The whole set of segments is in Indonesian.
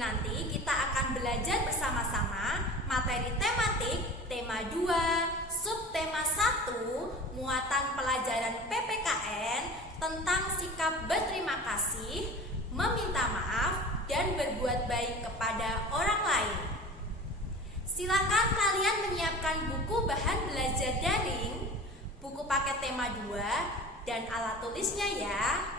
nanti kita akan belajar bersama-sama materi tematik, tema 2, subtema 1, muatan pelajaran PPKN tentang sikap berterima kasih, meminta maaf, dan berbuat baik kepada orang lain. Silakan kalian menyiapkan buku bahan belajar daring, buku paket tema 2, dan alat tulisnya ya.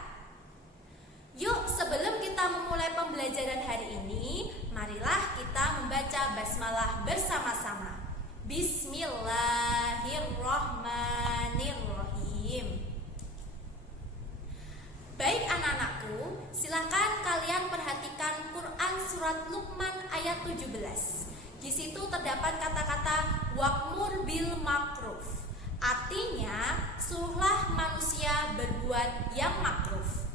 Yuk, sebelum kita memulai pembelajaran hari ini, marilah kita membaca basmalah bersama-sama. Bismillahirrahmanirrahim. Baik anak-anakku, silakan kalian perhatikan Quran surat Luqman ayat 17. Di situ terdapat kata-kata wa'mur bil ma'ruf. Artinya, suruhlah manusia berbuat yang makruf.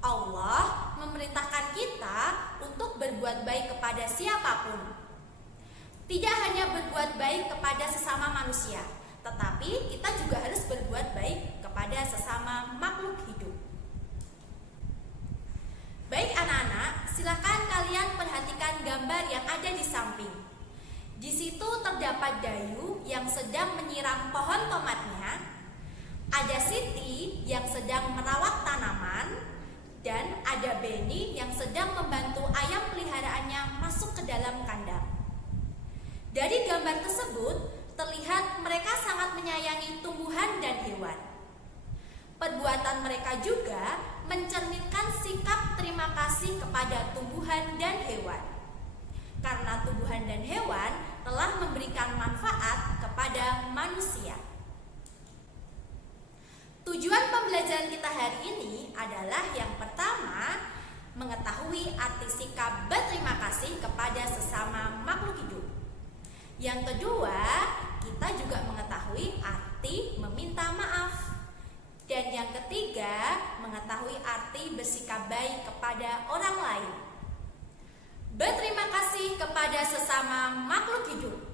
Allah memerintahkan kita untuk berbuat baik kepada siapapun. Tidak hanya berbuat baik kepada sesama manusia, tetapi kita juga harus berbuat baik kepada sesama makhluk hidup. Baik anak-anak, silakan kalian perhatikan gambar yang ada di samping. Di situ terdapat Dayu yang sedang menyiram pohon tomatnya, ada Siti yang sedang merawat tanaman, dan ada Beni yang sedang membantu ayam peliharaannya masuk ke dalam kandang. Dari gambar tersebut, terlihat mereka sangat menyayangi tumbuhan dan hewan. Perbuatan mereka juga mencerminkan sikap terima kasih kepada tumbuhan dan hewan. Karena tumbuhan dan hewan telah memberikan manfaat kepada manusia. Tujuan pembelajaran kita hari ini adalah yang pertama, mengetahui arti sikap berterima kasih kepada sesama makhluk hidup. Yang kedua, kita juga mengetahui arti meminta maaf. Dan yang ketiga, mengetahui arti bersikap baik kepada orang lain. Berterima kasih kepada sesama makhluk hidup.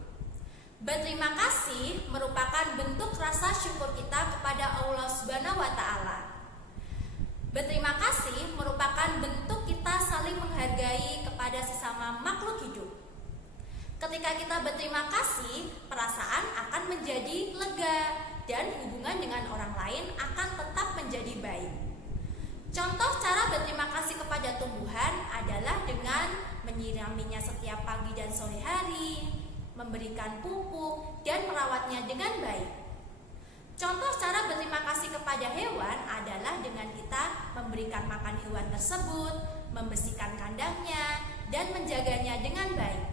Berterima kasih merupakan bentuk rasa syukur kita kepada Allah Subhanahu wa Ta'ala. Berterima kasih merupakan bentuk kita saling menghargai kepada sesama makhluk hidup. Ketika kita berterima kasih, perasaan akan menjadi lega dan hubungan dengan orang lain akan tetap menjadi baik. Contoh cara berterima kasih kepada tumbuhan adalah dengan menyiraminya setiap pagi dan sore hari, memberikan pupuk, dan merawatnya dengan baik. Contoh cara berterima kasih kepada hewan adalah dengan kita memberikan makan hewan tersebut, membersihkan kandangnya, dan menjaganya dengan baik.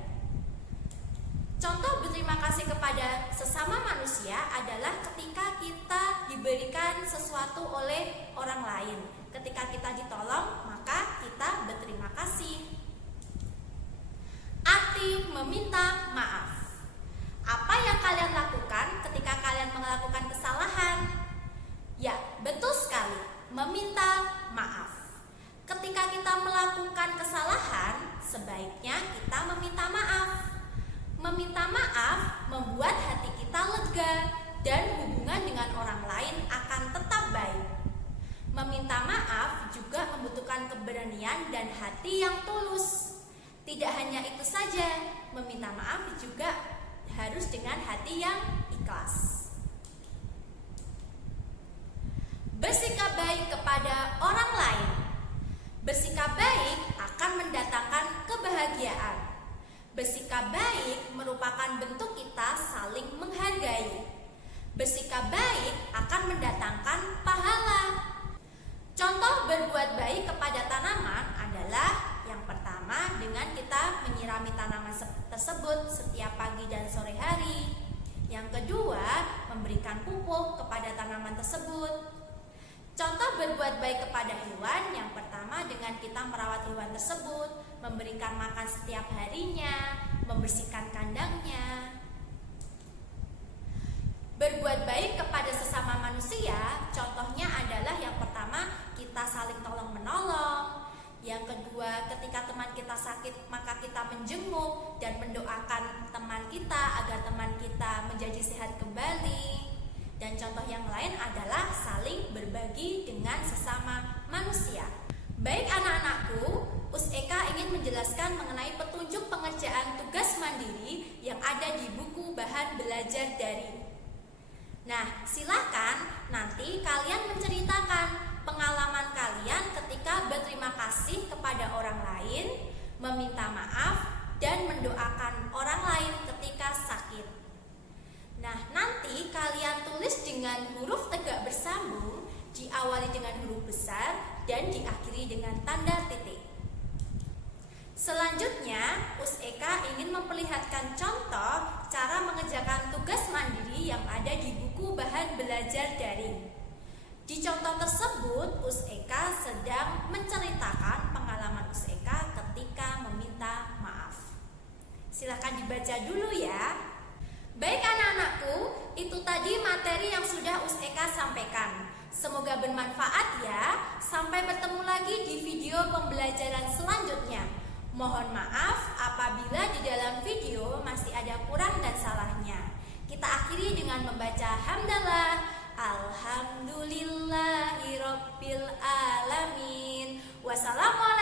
Contoh berterima kasih kepada sesama manusia adalah ketika kita diberikan sesuatu oleh orang lain. Ketika kita ditolong, maka kita berterima kasih. Arti meminta maaf. Apa yang kalian lakukan ketika kalian melakukan kesalahan? Ya, betul sekali, meminta maaf. Ketika kita melakukan kesalahan, sebaiknya kita meminta maaf. Meminta maaf membuat hati kita lega dan hubungan dengan orang lain akan tetap baik. Meminta maaf juga membutuhkan keberanian dan hati yang tulus. Tidak hanya itu saja, meminta maaf juga harus dengan hati yang ikhlas. Bersikap baik kepada orang lain. Bersikap baik akan mendatangkan kebahagiaan. Bersikap baik merupakan bentuk kita saling menghargai. Bersikap baik akan mendatangkan pahala. Contoh berbuat baik kepada tanaman adalah yang pertama dengan kita menyirami tanaman tersebut setiap pagi dan sore hari. Yang kedua, memberikan pupuk kepada tanaman tersebut. Contoh berbuat baik kepada hewan, yang pertama dengan kita merawat hewan tersebut, memberikan makan setiap harinya, membersihkan kandangnya. Berbuat baik kepada sesama manusia, contohnya adalah yang pertama kita saling tolong-menolong. Yang kedua, ketika teman kita sakit, maka kita menjenguk dan mendoakan teman kita agar teman kita menjadi sehat kembali. Dan contoh yang lain adalah saling berbagi dengan sesama manusia. Baik anak-anakku, Eka ingin menjelaskan mengenai ada di buku bahan belajar daring. Nah, silakan nanti kalian menceritakan pengalaman kalian ketika berterima kasih kepada orang lain, meminta maaf, dan mendoakan orang lain ketika sakit. Nah, nanti kalian tulis dengan huruf tegak bersambung, diawali dengan huruf besar dan diakhiri dengan tanda titik. Selanjutnya, Eka ingin memperlihatkan contoh cara mengerjakan tugas mandiri yang ada di buku bahan belajar daring. Di contoh tersebut, Eka sedang menceritakan pengalaman Eka ketika meminta maaf. Silakan dibaca dulu ya. Baik anak-anakku, itu tadi materi yang sudah Eka sampaikan. Semoga bermanfaat ya. Sampai bertemu lagi di video pembelajaran selanjutnya. Mohon maaf apabila di dalam video masih ada kurang dan salahnya. Kita akhiri dengan membaca hamdalah. Alhamdulillahirabbil alamin. Wassalamualaikum